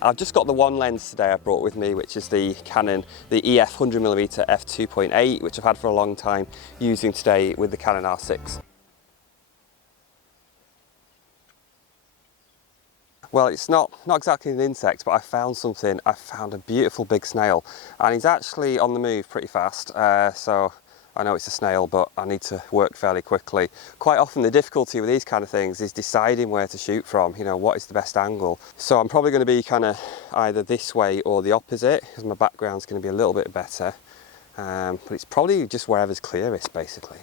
I've just got the one lens today I brought with me, which is the Canon, the EF 100mm f2.8, which I've had for a long time, using today with the Canon R6. Well, it's not exactly an insect, but I found something. I found a beautiful big snail, and he's actually on the move pretty fast, so I know it's a snail, but I need to work fairly quickly. Quite often the difficulty with these kind of things is deciding where to shoot from, you know, what is the best angle. So I'm probably going to be kind of either this way or the opposite, because my background's going to be a little bit better, but it's probably just wherever's clearest, basically.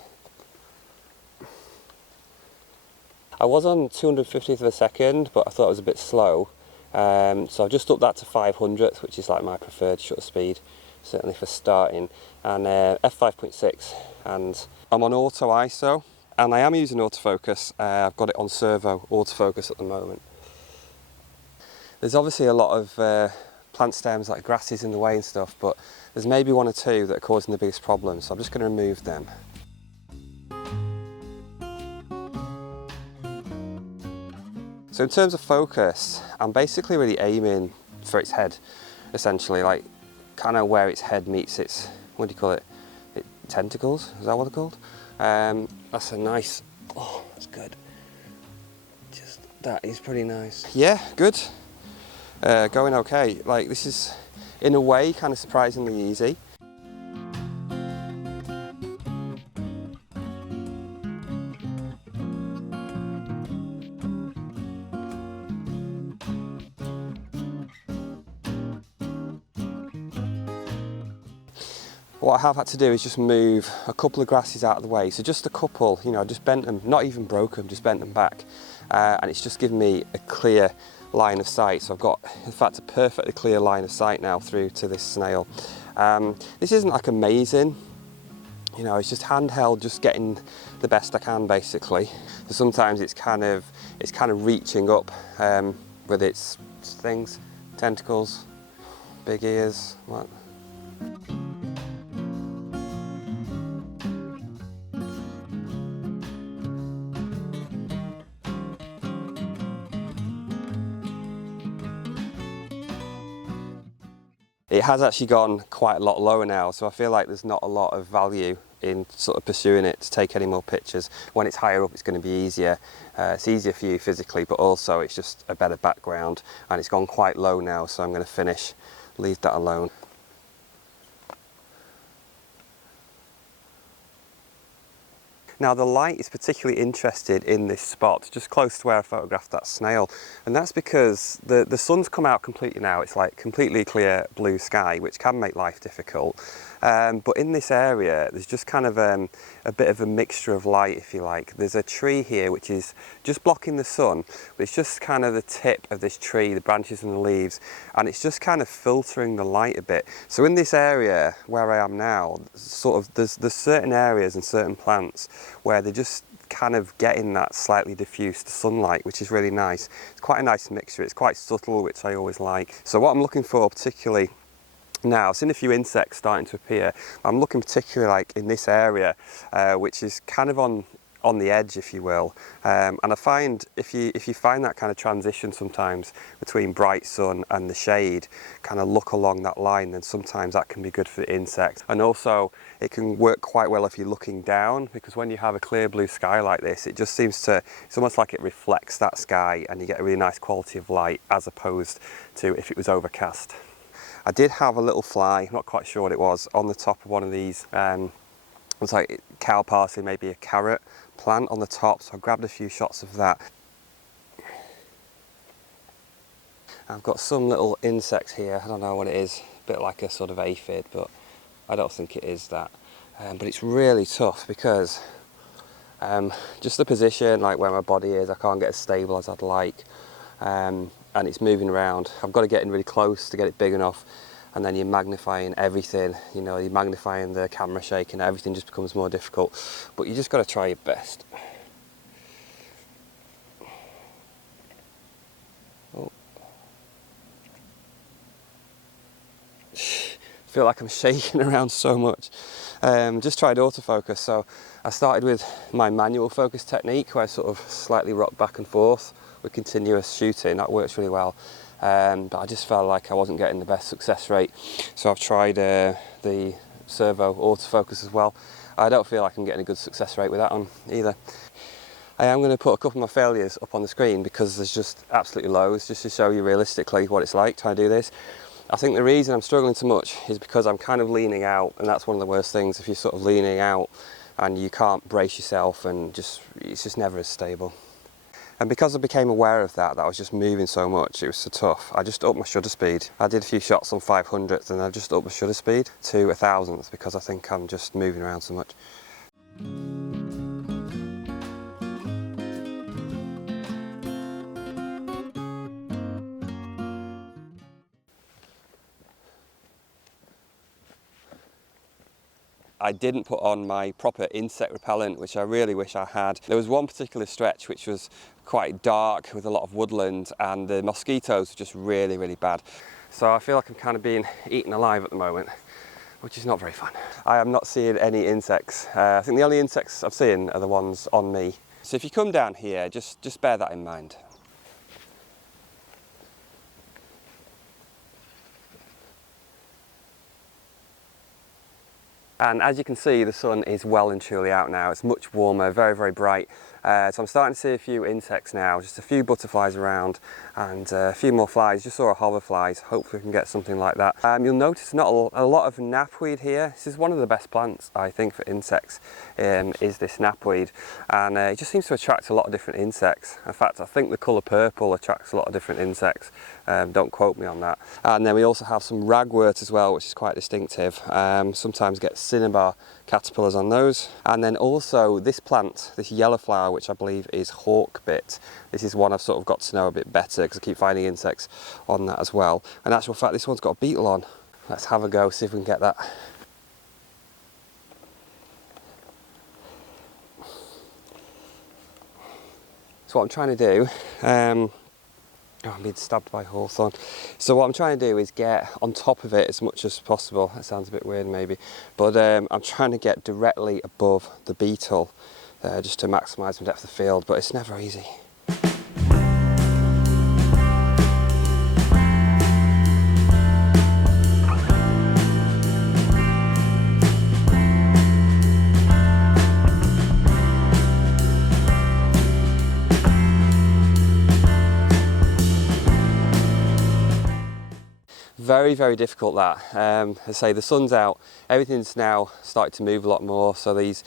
I was on 250th of a second, but I thought it was a bit slow, so I've just upped that to 500th, which is like my preferred shutter speed, certainly for starting, and f5.6, and I'm on auto ISO, and I am using autofocus. I've got it on servo autofocus at the moment. There's obviously a lot of plant stems like grasses in the way and stuff, but there's maybe one or two that are causing the biggest problem, so I'm just going to remove them. So in terms of focus, I'm basically really aiming for its head, essentially, like kind of where its head meets its, what do you call it, tentacles, is that what they're called? That's a nice, oh, that's good. Just, that is pretty nice. Yeah, good. Going okay. Like, this is, in a way, kind of surprisingly easy. What I have had to do is just move a couple of grasses out of the way. So just a couple, you know, I just bent them, not even broke them, just bent them back. And it's just given me a clear line of sight. So I've got, in fact, a perfectly clear line of sight now through to this snail. This isn't like amazing, you know, it's just handheld, just getting the best I can, basically. So sometimes it's kind of reaching up with its things, tentacles, big ears, what? It has actually gone quite a lot lower now, so I feel like there's not a lot of value in sort of pursuing it to take any more pictures. When it's higher up, it's going to be easier. It's easier for you physically, but also it's just a better background, and it's gone quite low now, so I'm going to leave that alone. Now the light is particularly interested in this spot, just close to where I photographed that snail. And that's because the sun's come out completely now. It's like completely clear blue sky, which can make life difficult. But in this area, there's just kind of a bit of a mixture of light, if you like. There's a tree here which is just blocking the sun, but it's just kind of the tip of this tree, the branches and the leaves, and it's just kind of filtering the light a bit. So in this area where I am now, sort of there's certain areas and certain plants where they're just kind of getting that slightly diffused sunlight, which is really nice. It's quite a nice mixture. It's quite subtle, which I always like. So what I'm looking for particularly now, I've seen a few insects starting to appear. I'm looking particularly like in this area, which is kind of on the edge, if you will. And I find if you find that kind of transition sometimes between bright sun and the shade, kind of look along that line, then sometimes that can be good for the insect. And also it can work quite well if you're looking down, because when you have a clear blue sky like this, it just seems to, it's almost like it reflects that sky and you get a really nice quality of light, as opposed to if it was overcast. I did have a little fly, I'm not quite sure what it was, on the top of one of these, it was like cow parsley, maybe a carrot plant on the top, so I grabbed a few shots of that. I've got some little insect here, I don't know what it is, a bit like a sort of aphid, but I don't think it is that. But it's really tough because just the position, like where my body is, I can't get as stable as I'd like. And it's moving around. I've got to get in really close to get it big enough, and then you're magnifying everything, you know, you're magnifying the camera shake and everything just becomes more difficult. But you just got to try your best. Oh. I feel like I'm shaking around so much. Just tried autofocus, so I started with my manual focus technique where I sort of slightly rock back and forth with continuous shooting. That works really well. but I just felt like I wasn't getting the best success rate. So I've tried the servo autofocus as well. I don't feel like I'm getting a good success rate with that one either. I am going to put a couple of my failures up on the screen because there's just absolutely loads, just to show you realistically what it's like trying to do this. I think the reason I'm struggling so much is because I'm kind of leaning out, and that's one of the worst things, if you're sort of leaning out and you can't brace yourself, and it's just never as stable. And because I became aware of that I was just moving so much, it was so tough, I just upped my shutter speed. I did a few shots on 500ths and I just upped my shutter speed to 1,000th because I think I'm just moving around so much. I didn't put on my proper insect repellent, which I really wish I had. There was one particular stretch which was quite dark with a lot of woodland, and the mosquitoes were just really, really bad. So I feel like I'm kind of being eaten alive at the moment, which is not very fun. I am not seeing any insects. I think the only insects I've seen are the ones on me. So if you come down here, just bear that in mind. And as you can see, the sun is well and truly out now. It's much warmer, very, very bright. So I'm starting to see a few insects now, just a few butterflies around and a few more flies. Just saw a hoverflies. Hopefully we can get something like that. You'll notice not a lot of knapweed here. This is one of the best plants, I think, for insects, is this knapweed. And it just seems to attract a lot of different insects. In fact, I think the colour purple attracts a lot of different insects. Don't quote me on that. And then we also have some ragwort as well, which is quite distinctive. Sometimes get cinnabar caterpillars on those. And then also this plant, this yellow flower, which I believe is hawkbit. This is one I've sort of got to know a bit better because I keep finding insects on that as well. And in actual fact, this one's got a beetle on. Let's have a go, see if we can get that. So what I'm trying to do, I'm being stabbed by hawthorn. So what I'm trying to do is get on top of it as much as possible. That sounds a bit weird maybe, but I'm trying to get directly above the beetle just to maximise my depth of field, but it's never easy. Very, very difficult that. As I say, the sun's out, everything's now starting to move a lot more, so these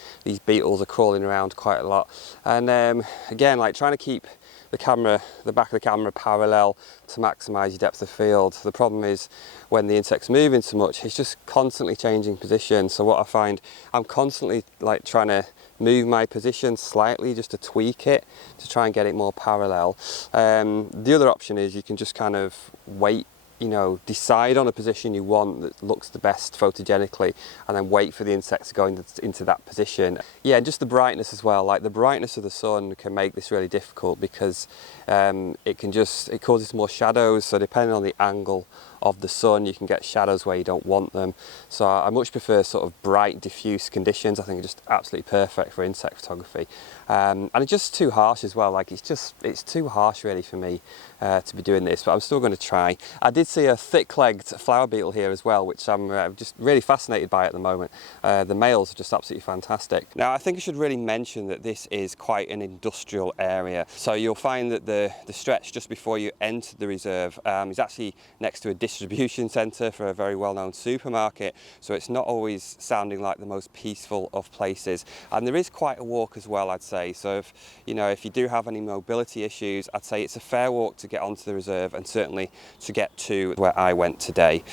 beetles are crawling around quite a lot. And again, like trying to keep the camera, the back of the camera parallel to maximise your depth of field. The problem is when the insect's moving so much, it's just constantly changing position. So what I find, I'm constantly like trying to move my position slightly just to tweak it, to try and get it more parallel. The other option is you can just kind of wait, you know, decide on a position you want that looks the best photogenically and then wait for the insects to go into that position. Yeah, and just the brightness as well, like the brightness of the sun can make this really difficult because it causes more shadows, so depending on the angle of the sun you can get shadows where you don't want them. So I much prefer sort of bright diffuse conditions. I think it's just absolutely perfect for insect photography. And it's just too harsh as well, like it's too harsh really for me to be doing this, but I'm still going to try. I did see a thick-legged flower beetle here as well, which I'm just really fascinated by at the moment. The males are just absolutely fantastic. Now I think I should really mention that this is quite an industrial area, so you'll find that the stretch just before you enter the reserve is actually next to a distribution centre for a very well-known supermarket, so it's not always sounding like the most peaceful of places. And there is quite a walk as well, I'd say. So if you do have any mobility issues, I'd say it's a fair walk to get onto the reserve and certainly to get to where I went today.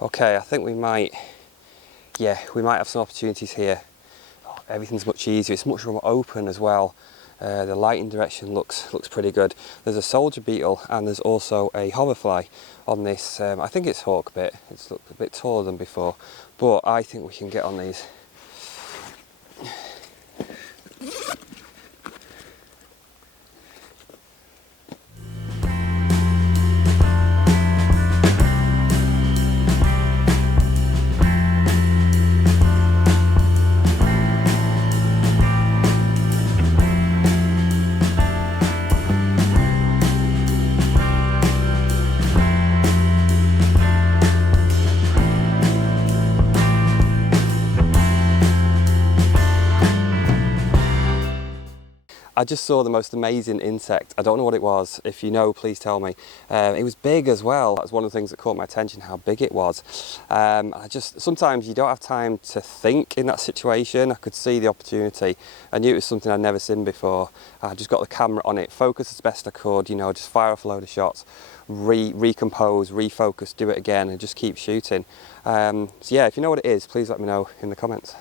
Okay, I think we might have some opportunities here. Everything's much easier, it's much more open as well. The lighting direction looks pretty good. There's a soldier beetle and there's also a hoverfly on this. I think it's hawkbit. It's looked a bit taller than before, but I think we can get on these. I just saw the most amazing insect. I don't know what it was. If you know, please tell me. It was big as well. That was one of the things that caught my attention, how big it was. Sometimes you don't have time to think in that situation. I could see the opportunity. I knew it was something I'd never seen before. I just got the camera on it, focused as best I could, you know, just fire off a load of shots, recompose, refocus, do it again, and just keep shooting. So yeah, if you know what it is, please let me know in the comments.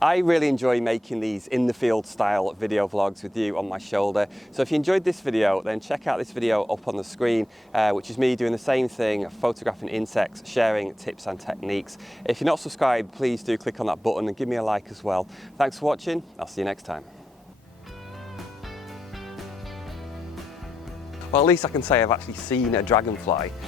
I really enjoy making these in the field style video vlogs with you on my shoulder. So if you enjoyed this video, then check out this video up on the screen, which is me doing the same thing, photographing insects, sharing tips and techniques. If you're not subscribed, please do click on that button and give me a like as well. Thanks for watching. I'll see you next time. Well, at least I can say I've actually seen a dragonfly.